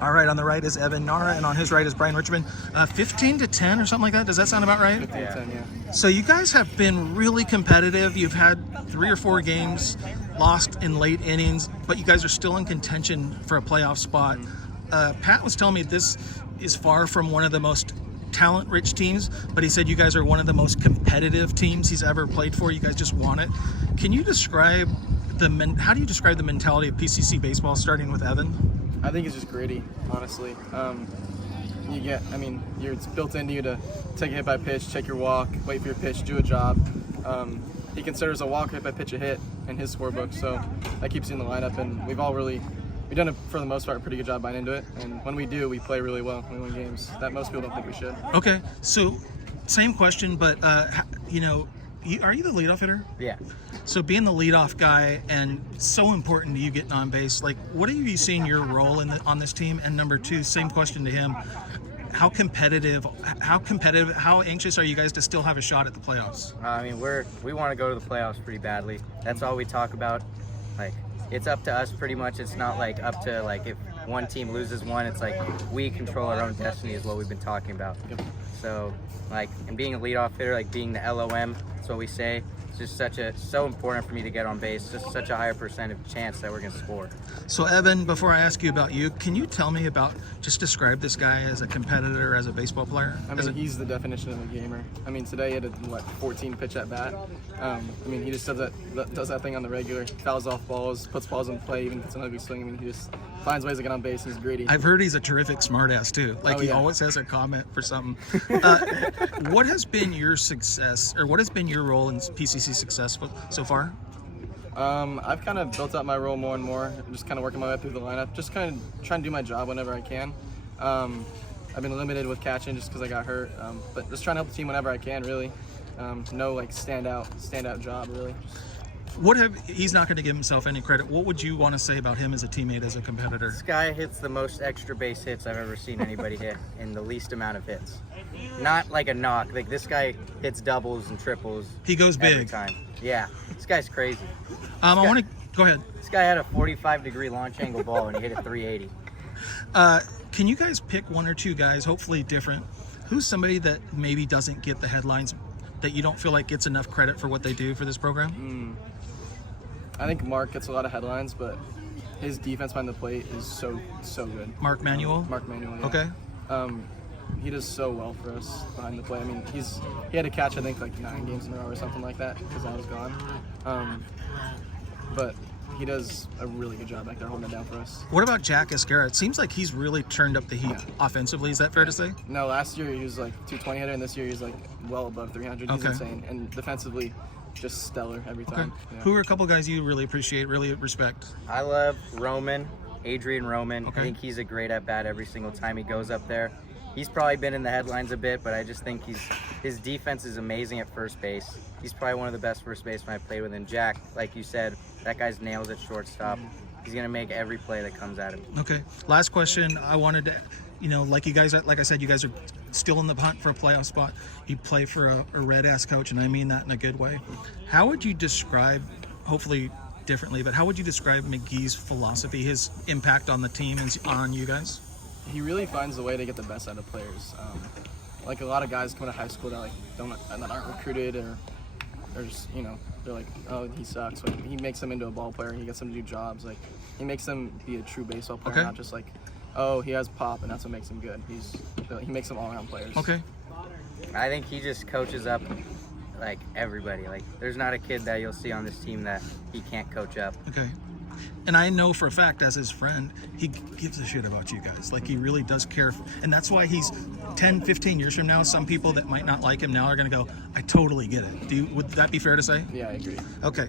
All right, on the right is Evan Nahra, and on his right is Bryan Richman. 15-10 or something like that. Does that sound about right? 15-10, yeah. So you guys have been really competitive. You've had 3 or 4 games lost in late innings, but you guys are still in contention for a playoff spot. Pat was telling me this is far from one of the most talent-rich teams, but he said you guys are one of the most competitive teams he's ever played for. You guys just want it. Can you describe how do you describe the mentality of PCC baseball, starting with Evan? I think it's just gritty, honestly. It's built into you to take a hit by pitch, take your walk, wait for your pitch, do a job. He considers a walk, hit by pitch a hit in his scorebook, so that keeps you in the lineup, and we've done it for the most part a pretty good job buying into it, and when we do, we play really well. We win games that most people don't think we should. Okay, so same question, but are you the leadoff hitter? Yeah. So being the leadoff guy and so important to you getting on base, like what have you seen your role on this team? And number 2, same question to him. How anxious are you guys to still have a shot at the playoffs? We want to go to the playoffs pretty badly. That's all we talk about. Like, it's up to us pretty much. It's not like up to like if one team loses one, it's like we control our own destiny is what we've been talking about. So and being a leadoff hitter, like being the LOM, that's what we say. It's just so important for me to get on base. Just such a higher percentage chance that we're going to score. So Evan, before I ask you about you, can you tell me just describe this guy as a competitor, as a baseball player? He's the definition of a gamer. Today he had 14 pitch at bat. He just does that thing on the regular, fouls off balls, puts balls in play, even if it's an ugly swing. He just finds ways to get on base. He's gritty. I've heard he's a terrific smartass too. He always has a comment for something. What has been your success, or what has been your role in PCC success so far? I've kind of built up my role more and more. I'm just kind of working my way through the lineup, just kind of trying to do my job whenever I can. I've been limited with catching just because I got hurt, but just trying to help the team whenever I can, really. No standout job, really. He's not going to give himself any credit. What would you want to say about him as a teammate, as a competitor? This guy hits the most extra base hits I've ever seen anybody hit in the least amount of hits. Not like a knock. Like, this guy hits doubles and triples. He goes every big. time. Yeah, this guy's crazy. I want to go ahead. This guy had a 45-degree launch angle ball and he hit it 380. Can you guys pick 1 or 2 guys, hopefully different? Who's somebody that maybe doesn't get the headlines, that you don't feel like gets enough credit for what they do for this program? I think Mark gets a lot of headlines, but his defense behind the plate is so good. Mark Manuel? Mark Manuel, yeah. Okay. He does so well for us behind the plate. He had to catch, I think, 9 games in a row or something like that because I was gone. But he does a really good job back there holding it down for us. What about Jack Escara? It seems like he's really turned up the heat offensively. Is that fair to say? No, last year he was 220 hitter, and this year he's well above 300. He's insane. And defensively, just stellar every time. Okay. Yeah. Who are a couple guys you really appreciate, really respect? I love Adrian Roman. Okay. I think he's a great at-bat every single time he goes up there. He's probably been in the headlines a bit, but I just think his defense is amazing at first base. He's probably one of the best first basemen I've played with. And Jack, like you said, that guy's nails at shortstop. He's going to make every play that comes at him. Okay. Last question. I wanted to, like I said, you guys are still in the hunt for a playoff spot. You play for a red-ass coach, and I mean that in a good way. How would you describe, hopefully differently, but how would you describe McGee's philosophy, his impact on the team and on you guys? He really finds a way to get the best out of players. A lot of guys come out of high school that aren't recruited or just they're like, oh, he sucks. But he makes them into a ball player. He gets them to do jobs. He makes them be a true baseball player, not just oh, he has pop and that's what makes him good. He makes them all around players. Okay. I think he just coaches up everybody. There's not a kid that you'll see on this team that he can't coach up. Okay. And I know for a fact, as his friend, he gives a shit about you guys. He really does care. And that's why he's 10, 15 years from now, some people that might not like him now are going to go, I totally get it. Would that be fair to say? Yeah, I agree. Okay.